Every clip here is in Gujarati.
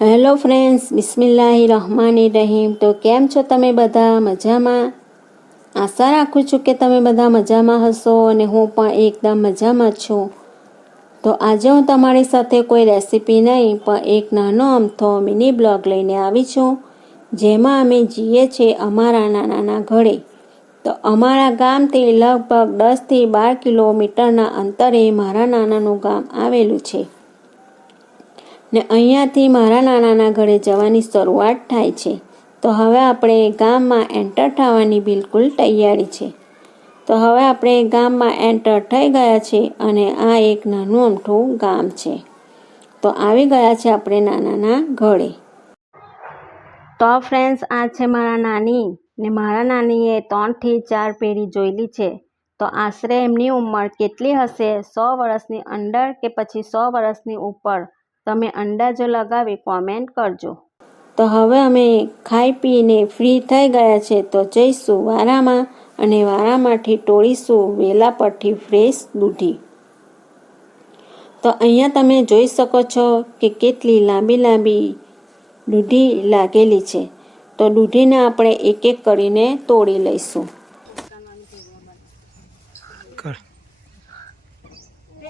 હેલો ફ્રેન્ડ્સ બિસ્મિલ્લાહિ રહમાની રહીમ. તો કેમ છો તમે બધા? મજામાં? આશા રાખું છું કે તમે બધા મજામાં હશો અને હું પણ એકદમ મજામાં છું. તો આજે હું તમારી સાથે કોઈ રેસીપી નહીં, પણ એક નાનો અમથો મિની બ્લોગ લઈને આવી છું, જેમાં અમે જઈએ છીએ અમારા નાનાના ઘરે. તો અમારા ગામથી લગભગ દસથી બાર કિલોમીટરના અંતરે મારા નાનાનું ગામ આવેલું છે. ને અહીંયાથી મારા નાનાના ઘરે જવાની શરૂઆત થાય છે. તો હવે આપણે ગામમાં એન્ટર થવાની બિલકુલ તૈયારી છે. તો હવે આપણે ગામમાં એન્ટર થઈ ગયા છે અને આ એક નાનું અમઠું ગામ છે. તો આવી ગયા છે આપણે નાનાના ઘરે. તો ફ્રેન્ડ્સ આ છે મારા નાની ને મારા નાનીએ ત્રણથી ચાર પેઢી જોયેલી છે. તો આશરે એમની ઉંમર કેટલી હશે? સો વર્ષની અંદર કે પછી સો વર્ષની ઉપર? તમે અંદાજો લગાવી કોમેન્ટ કરજો. તો હવે અમે ખાઈ પીને ફ્રી થઈ ગયા છે તો જઈશું વારામાં અને વારામાંથી તોડીશું વેલા પરથી ફ્રેશ દૂધી. તો અહીંયા તમે જોઈ શકો છો કે કેટલી લાંબી લાંબી દૂધી લાગેલી છે. તો દૂધીને આપણે એક એક કરીને તોડી લઈશું કર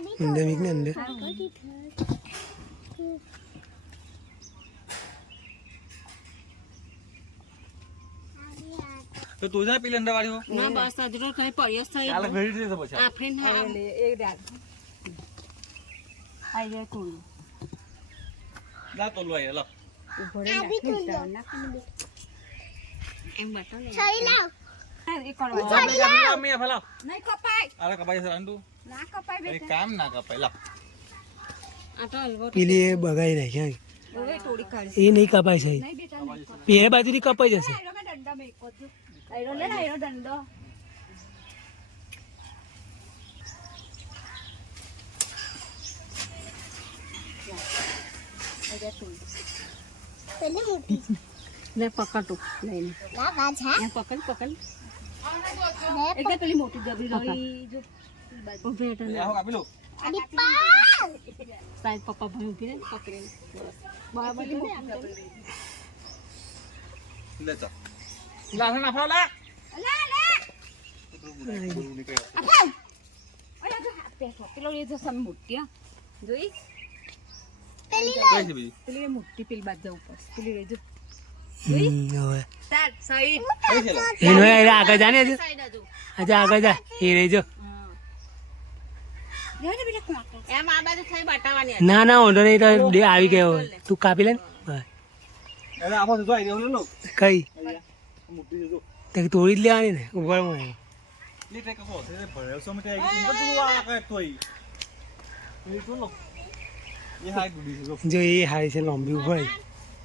મીક ને અંદર તો તું જા પેલી અંદર વાળી હો ના બસ અજરો થઈ પડ્યો થઈ ચાલે ભરી દે તો પછી આફરીન લા તો લોય લો એમ બતાવ ને મે ફલાવ નહીં કપાય અરે કપાય અંડુ ના કપાય બે કામ ના કપાય લા. આ તો હલવો પેલી એ બગાઈ નાખ્યા એ નહીં કપાય છે. પેલે બાજુથી કપાઈ જશે. ને પકડ લઈને. પકડ પકડ. એટલે પેલી મોટી જો ઊભી એટલે હો કાપી લો. સાહેબ પપ્પા ભાઈ ઊભી રહે પકડીને બરાબર. લા ના ફાવ પેલો એ જશે મોટી જોઈ કઈ પેલી મોટી પેલી બાદ જવું પડશે પેલી રહી જો હમ, હવે. સાઈડ સાઈડ કઈ છે લા એનો એ આગળ જા ને હજુ. સાઈડ હજુ આજે આગળ જા. એ એમ આ બાજુ થઈ બતાવવાની ના ના ઓંધો નહીં તો આવી ગયો. તું કાપી લે ને. દેવું કઈ? તે તોડી જ લેવાની ને ઉપરમાં લે તે કપો તે ભરેલ સો મીટર એક તું બધું આ કઈ તોય એ તો લો. એ હાઈ ગુડી છે જો એ હારી છે લાંબી ઉપર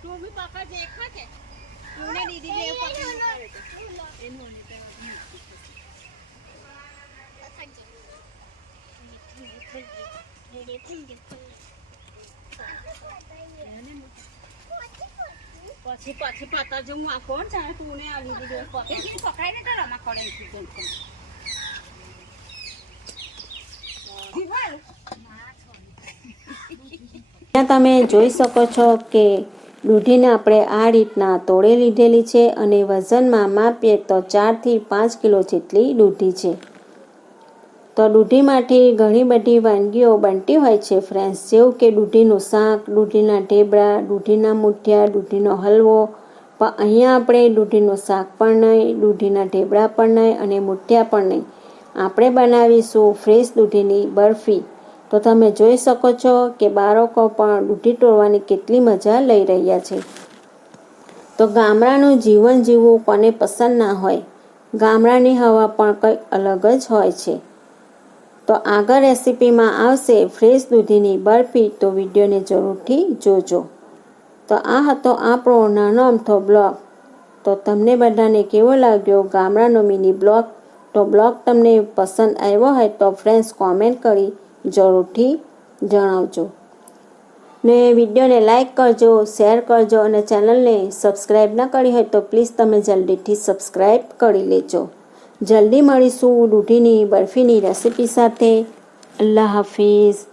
તું બી પકડ જે ખાકે તું ને દીદી બે પકડ. પછી પછી પતા જો હું આ કોણ જાણે તું ને આ દીદી બે પકડ તો રમા કરે ત્યાં તમે જોઈ શકો છો કે દૂધીને આપણે આ રીતના તોડી લીધેલી છે અને વજનમાં માપીએ તો ચારથી પાંચ કિલો જેટલી દૂધી છે. તો દૂધીમાંથી ઘણી બધી વાનગીઓ બનતી હોય છે ફ્રેન્ડ્સ જેવું કે દૂધીનું શાક, દૂધીના ઢેબરા દૂધીના મૂઠિયા, દૂધીનો હલવો. પણ અહીંયા આપણે દૂધીનું શાક પણ નહીં, દૂધીના ઢેબરા પણ નહીં અને મૂઠિયા પણ નહીં. આપણે બનાવીશું ફ્રેશ દૂધીની બરફી. તો તમે જોઈ શકો છો કે બાળકો પણ દૂધી તોડવાની કેટલી મજા લઈ રહ્યા છે. તો ગામડાનું જીવન જીવવું કોને પસંદ ના હોય. ગામડાની હવા પણ કંઈક અલગ જ હોય છે. તો આગળ રેસીપીમાં આવશે ફ્રેશ દૂધીની બરફી, તો વિડીયોને જરૂરથી જોજો. તો આ હતો આપણો નાનો અમથો બ્લોગ. તો તમને બધાને કેવો લાગ્યો? ગામડાનો મિની બ્લોગ? તો બ્લોગ તમને પસંદ આવ્યો હોય તો ફ્રેન્ડ્સ કોમેન્ટ કરી જરૂરથી જણાવજો. ને વિડીયોને લાઇક કરજો શેર કરજો અને ચેનલને સબસ્ક્રાઈબ ન કરી હોય તો પ્લીઝ તમે જલ્દીથી સબસ્ક્રાઈબ કરી લેજો. જલ્દી મળીશું દૂધીની બરફીની રેસીપી સાથે. અલ્લાહ હાફિઝ.